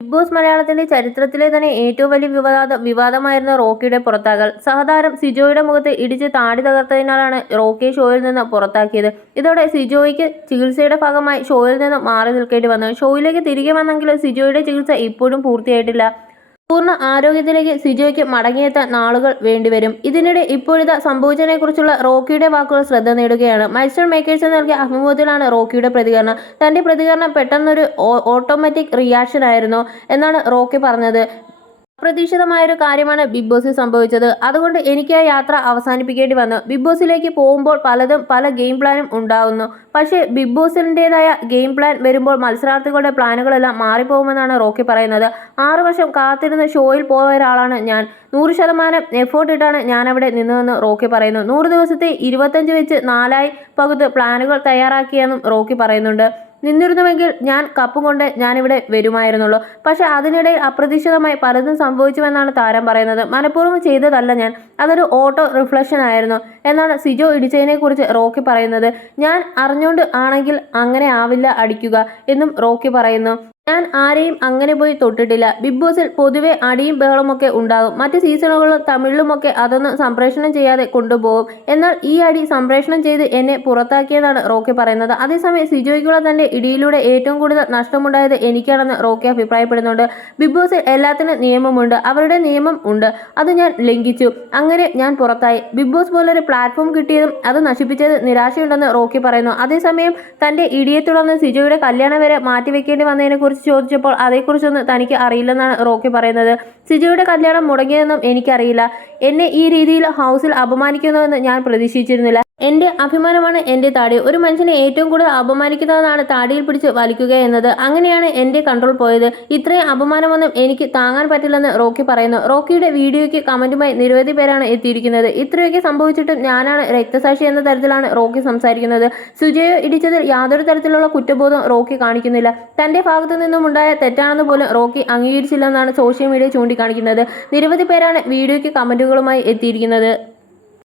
Big boss മലയാളത്തിന്റെ ചരിത്രത്തിലെ തന്നെ ഏറ്റവും വലിയ വിവാദ വിവാദമായിരുന്ന റോക്കിയുടെ പുറത്താകൽ. സഹതാരം സിജോയുടെ മുഖത്ത് ഇടിച്ച് താടി തകർത്തതിനാലാണ് റോക്കി ഷോയിൽ നിന്ന് പുറത്താക്കിയത്. ഇതോടെ സിജോയ്ക്ക് ചികിത്സയുടെ ഭാഗമായി ഷോയിൽ നിന്ന് മാറി നിൽക്കേണ്ടി വന്നു. ഷോയിലേക്ക് തിരികെ വന്നെങ്കിലും സിജോയുടെ ചികിത്സ ഇപ്പോഴും പൂർത്തിയായിട്ടില്ല. പൂർണ ആരോഗ്യത്തിലേക്ക് സിജോയ്ക്ക് മടങ്ങിയെത്താൻ നാളുകൾ വേണ്ടിവരും. ഇതിനിടെ ഇപ്പോഴിതാ സംഭവിച്ചതിനെക്കുറിച്ചുള്ള റോക്കിയുടെ വാക്കുകൾ ശ്രദ്ധ നേടുകയാണ്. മൈസ്റ്റർ മേക്കേഴ്സ് നൽകിയ അഭിമുഖത്തിലാണ് റോക്കിയുടെ പ്രതികരണം. തന്റെ പ്രതികരണം പെട്ടെന്നൊരു ഓട്ടോമാറ്റിക് റിയാക്ഷൻ ആയിരുന്നു എന്നാണ് റോക്കി പറഞ്ഞത്. അപ്രതീക്ഷിതമായൊരു കാര്യമാണ് ബിഗ് ബോസിൽ സംഭവിച്ചത്. അതുകൊണ്ട് എനിക്ക് ആ യാത്ര അവസാനിപ്പിക്കേണ്ടി വന്നു. ബിഗ് ബോസിലേക്ക് പോകുമ്പോൾ പലതും പല ഗെയിം പ്ലാനും ഉണ്ടാകുന്നു പക്ഷേ ബിഗ് ബോസിന്റെതായ ഗെയിം പ്ലാൻ വരുമ്പോൾ മത്സരാർത്ഥികളുടെ പ്ലാനുകളെല്ലാം മാറിപ്പോകുമെന്നാണ് റോക്കി പറയുന്നത്. ആറു വർഷം കാത്തിരുന്ന് ഷോയിൽ പോയ ഒരാളാണ് ഞാൻ. നൂറ് ശതമാനം എഫേർട്ട് ഇട്ടാണ് ഞാൻ അവിടെ നിന്നതെന്ന് റോക്കി പറയുന്നു. നൂറ് ദിവസത്തെ ഇരുപത്തഞ്ച് വെച്ച് നാലായി പകുത്ത് പ്ലാനുകൾ തയ്യാറാക്കിയെന്നും റോക്കി പറയുന്നുണ്ട്. നിന്നിരുന്നുവെങ്കിൽ ഞാൻ കപ്പും കൊണ്ട് ഞാനിവിടെ വരുമായിരുന്നുള്ളൂ. പക്ഷെ അതിനിടയിൽ അപ്രതീക്ഷിതമായി പലതും സംഭവിച്ചുവെന്നാണ് താരം പറയുന്നത്. മനഃപൂർവം ചെയ്തതല്ല ഞാൻ. അതൊരു ഓട്ടോ റിഫ്ലക്ഷൻ ആയിരുന്നു. എന്നാണ് സിജോ ഇടിച്ചതിനെ കുറിച്ച് റോക്കി പറയുന്നത്. ഞാൻ അറിഞ്ഞുകൊണ്ട് ആണെങ്കിൽ അങ്ങനെ ആവില്ല അടിക്കുക എന്നും റോക്കി പറയുന്നു. ഞാൻ ആരെയും അങ്ങനെ പോയി തൊട്ടിട്ടില്ല. ബിഗ് ബോസിൽ പൊതുവെ അടിയും ബഹളമൊക്കെ ഉണ്ടാകും. മറ്റ് സീസണുകളിലും തമിഴിലുമൊക്കെ അതൊന്നും സംപ്രേഷണം ചെയ്യാതെ കൊണ്ടുപോകും. എന്നാൽ ഈ അടി സംപ്രേഷണം ചെയ്ത് എന്നെ പുറത്താക്കിയതാണ് റോക്കി പറയുന്നത്. അതേസമയം സിജോയ്ക്കുള്ള തന്റെ ഇടിയിലൂടെ ഏറ്റവും കൂടുതൽ നഷ്ടമുണ്ടായത് എനിക്കാണെന്ന് റോക്കി അഭിപ്രായപ്പെടുന്നുണ്ട്. ബിഗ് ബോസിൽ എല്ലാത്തിനും നിയമമുണ്ട്. അവരുടെ നിയമം ഉണ്ട്. അത് ഞാൻ ലംഘിച്ചു. അങ്ങനെ ഞാൻ പുറത്തായി. ബിഗ് ബോസ് പോലൊരു പ്ലാറ്റ്ഫോം കിട്ടിയതും അത് നശിപ്പിച്ചത് നിരാശയുണ്ടെന്ന് റോക്കി പറയുന്നു. അതേസമയം തന്റെ ഇടിയെ തുടർന്ന് സിജോയുടെ കല്യാണം വരെ മാറ്റിവെക്കേണ്ടി വന്നതിനെക്കുറിച്ച് ചോദിച്ചപ്പോൾ അതേക്കുറിച്ചൊന്നും തനിക്ക് അറിയില്ലെന്നാണ് റോക്കി പറയുന്നത്. സിജോയുടെ കല്യാണം മുടങ്ങിയതെന്നും എനിക്കറിയില്ല. എന്നെ ഈ രീതിയിൽ ഹൗസിൽ അപമാനിക്കുന്നുവെന്ന് ഞാൻ പ്രതീക്ഷിച്ചിരുന്നില്ല. എന്റെ അഭിമാനമാണ് എന്റെ താടി. ഒരു മനുഷ്യനെ ഏറ്റവും കൂടുതൽ അപമാനിക്കുന്നതാണ് താടിയിൽ പിടിച്ച് വലിക്കുക എന്നത്. അങ്ങനെയാണ് എന്റെ കൺട്രോൾ പോയത്. ഇത്രയും അപമാനമൊന്നും എനിക്ക് താങ്ങാൻ പറ്റില്ലെന്ന് റോക്കി പറയുന്നു. റോക്കിയുടെ വീഡിയോയ്ക്ക് കമന്റുമായി നിരവധി പേരാണ് എത്തിയിരിക്കുന്നത്. ഇത്രയൊക്കെ സംഭവിച്ചിട്ടും ഞാനാണ് രക്തസാക്ഷി എന്ന തരത്തിലാണ് റോക്കി സംസാരിക്കുന്നത്. സുജയോ ഇടിച്ചതിൽ യാതൊരു തരത്തിലുള്ള കുറ്റബോധം റോക്കി കാണിക്കുന്നില്ല. തന്റെ ഭാഗത്തു നിന്നും ഉണ്ടായ തെറ്റാണെന്ന് പോലും റോക്കി അംഗീകരിച്ചില്ലെന്നാണ് സോഷ്യൽ മീഡിയ ചൂണ്ടിക്കാണിക്കുന്നത്. നിരവധി പേരാണ് വീഡിയോയ്ക്ക് കമന്റുകളുമായി എത്തിയിരിക്കുന്നത്.